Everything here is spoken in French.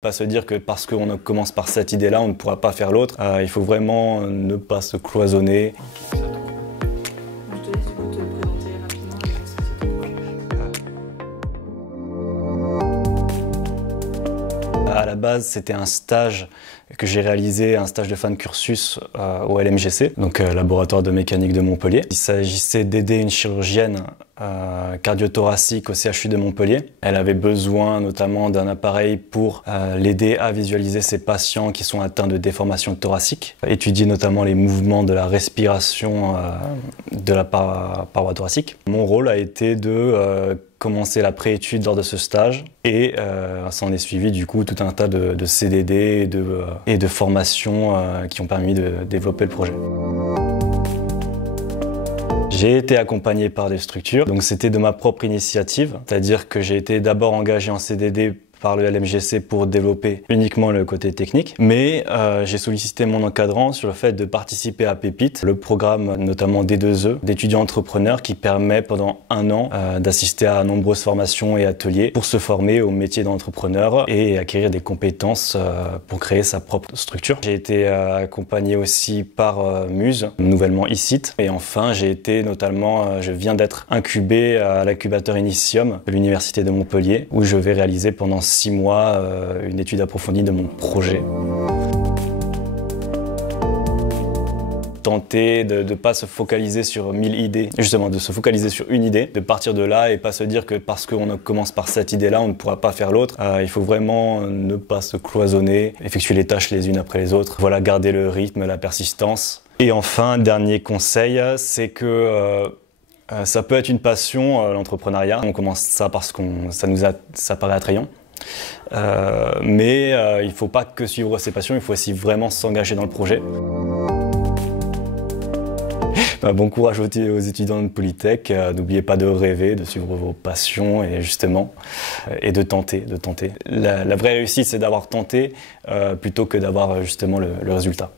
Pas se dire que parce qu'on commence par cette idée-là, on ne pourra pas faire l'autre. Il faut vraiment ne pas se cloisonner. Je te laisse du coup te présenter rapidement ce que c'est ton projet. À la base, c'était un stage que j'ai réalisé, un stage de fin de cursus au LMGC, donc laboratoire de mécanique de Montpellier. Il s'agissait d'aider une chirurgienne cardiothoracique au CHU de Montpellier. Elle avait besoin notamment d'un appareil pour l'aider à visualiser ses patients qui sont atteints de déformation thoracique, étudier notamment les mouvements de la respiration de la paroi thoracique. Mon rôle a été de commencer la préétude lors de ce stage et s'en est suivi du coup tout un tas de CDD et de formations qui ont permis de développer le projet. J'ai été accompagné par des structures, donc c'était de ma propre initiative, c'est-à-dire que j'ai été d'abord engagé en CDD par le LMGC pour développer uniquement le côté technique, mais j'ai sollicité mon encadrant sur le fait de participer à Pépite, le programme notamment D2E d'étudiants entrepreneurs qui permet pendant 1 an d'assister à nombreuses formations et ateliers pour se former au métier d'entrepreneur et acquérir des compétences pour créer sa propre structure. J'ai été accompagné aussi par Muse, nouvellement ICIT, et enfin j'ai été notamment, je viens d'être incubé à l'incubateur Initium de l'Université de Montpellier où je vais réaliser pendant 6 mois une étude approfondie de mon projet. Tenter de ne pas se focaliser sur 1000 idées, justement de se focaliser sur une idée, de partir de là et pas se dire que parce qu'on commence par cette idée-là, on ne pourra pas faire l'autre. Il faut vraiment ne pas se cloisonner, effectuer les tâches les unes après les autres. Voilà, garder le rythme, la persistance. Et enfin, dernier conseil, c'est que ça peut être une passion, l'entrepreneuriat. On commence ça parce que ça paraît attrayant. Mais il ne faut pas que suivre ses passions, il faut aussi vraiment s'engager dans le projet. Bon courage aux étudiants de Polytech, n'oubliez pas de rêver, de suivre vos passions et justement, et de tenter. La vraie réussite, c'est d'avoir tenté plutôt que d'avoir justement le résultat.